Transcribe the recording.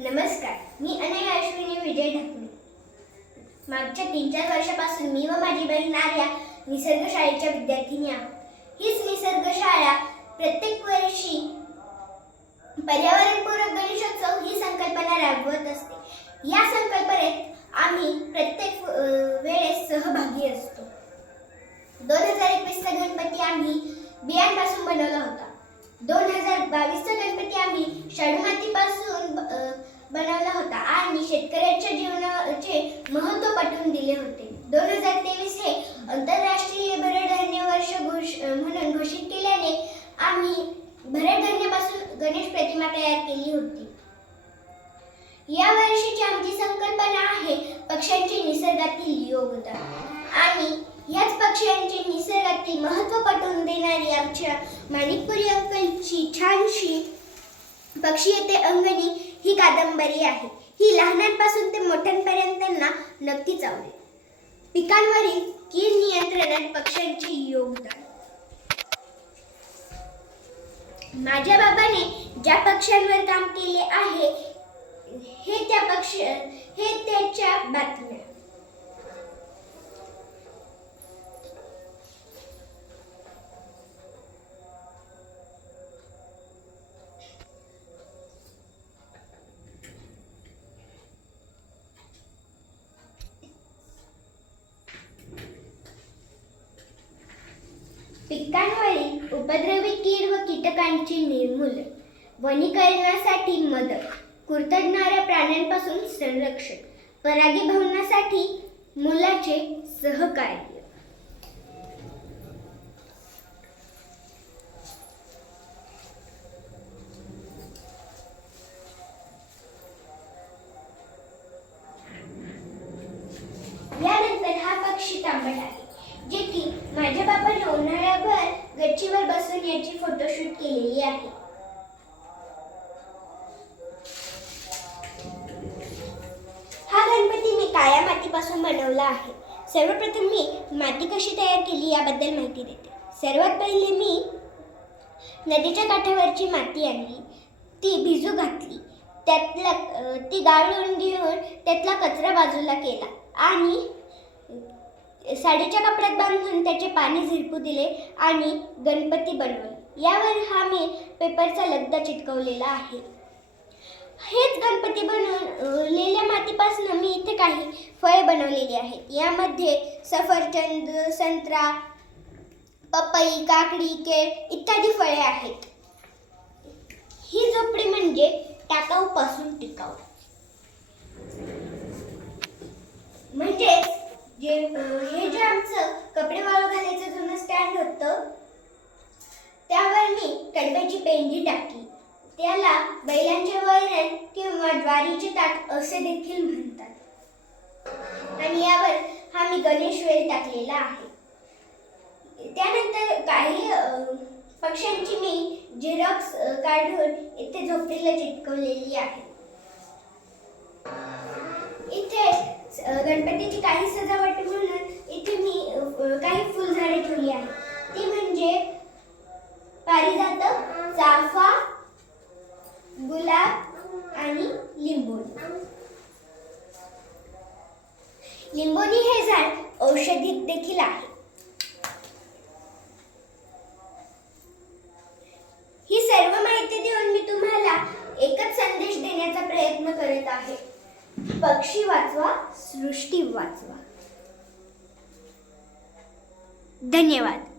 नमस्कार मी अनया अश्विनी विजय ढकणे. मागच्या तीन चार वर्षापासून मी व माझी बहीण आर्या निसर्ग शाळेच्या विद्यार्थिनी आहोत. हीच निसर्ग शाळा प्रत्येक वर्षी पर्यावरणपूरक गणेशोत्सव ही संकल्पना राबवत असते. या संकल्पनेत आम्ही प्रत्येक वेळेस सहभागी असतो. दोन हजार एकवीसचा गणपती आम्ही बियांपासून बनवला होता. दोन हजार बावीसचा गणपती आम्ही शाडू माती बनवला होता आणि शेतकऱ्यांच्या जीवनाचे महत्त्व पटवून दिले होते. दोन हजार तेवीस हे आंतरराष्ट्रीय भरडधान्य वर्ष घोष म्हणून घोषित केल्याने आम्ही भरडधान्यापासून गणेश प्रतिमा तयार केली होती. या वर्षीची आमची संकल्पना आहे पक्ष्यांचे निसर्गातील योगदान. आणि याच पक्ष्यांचे निसर्गातील महत्त्व पटवून देणारी आमच्या माणिकपुरी अंकलची छानशी पक्षी येते अंगणी ही कादंबरी आहे. ही लहानांपासून ते मोठ्यांपर्यंत नक्कीच आवडेल. पिकांवरील कीड नियंत्रणात पक्ष्यांचे योगदान. माझ्या बाबाने ज्या पक्ष्यांवर काम केले आहे हे त्या पक्ष हे त्याच्या बातम्या. पिकांवरील उपद्रवी कीड व कीटकांचे निर्मूलन वनीकरणासाठी मदत कुरतडणाऱ्या प्राण्यांपासून संरक्षण परागीभवनासाठी मुलाचे सहकार्य. यानंतर हा पक्षी तांबट आहे जे की माझ्या बाबाने उन्हाळ्याभर गच्चीवर बसून याची फोटोशूट केलेली आहे. हा गणपती मी काळ्या मातीपासून बनवला आहे. सर्वप्रथम मी माती कशी तयार केली याबद्दल माहिती देते. सर्वात पहिले मी नदीच्या काठावरची माती आणली. ती भिजू घातली. त्यातला ती गाळून घेऊन त्यातला कचरा बाजूला केला आणि साडीच्या कपड्यात बांधून पाणी झिरपू दिले आणि गणपती बनवले. यावर हा मी पेपरचा लगदा चिटकवलेला आहे. हेच गणपती बनवलेल्या मातीपासून मी इथे काही फळे बनवलेली आहेत. यामध्ये सफरचंद संत्रा पपई काकडी केळ इत्यादी फळे आहेत. ही झोपडी म्हणजे टाकाऊपासून टिकाऊ म्हणजे जे अं, हे जे आमचं कपडे वाळू घालायचं जुनं स्टँड होतं त्यावर मी बैलाची पेंडी टाकली त्याला बैलांचे वैरण किंवा ज्वारीचे ताट असे देखील म्हणतात. आणि यावर हा मी गणेश वेल टाकलेला आहे. त्यानंतर काही पक्ष्यांची मी झेरॉक्स काढून इथे झोपडीला चिटकवलेली आहे. इथे गणपतीची काही सजावट म्हणून इथे मी अ, काही फुलझाडे ठेवली आहेत ती म्हणजे पारिजात चाफा गुलाब आणि लिंबोणी लिंबोणी हे झाड औषधी देखील आहे. ही सर्व माहिती देऊन मी तुम्हाला एकच संदेश देण्याचा प्रयत्न करत आहे. पक्षी वाचवा सृष्टी वाचवा. धन्यवाद.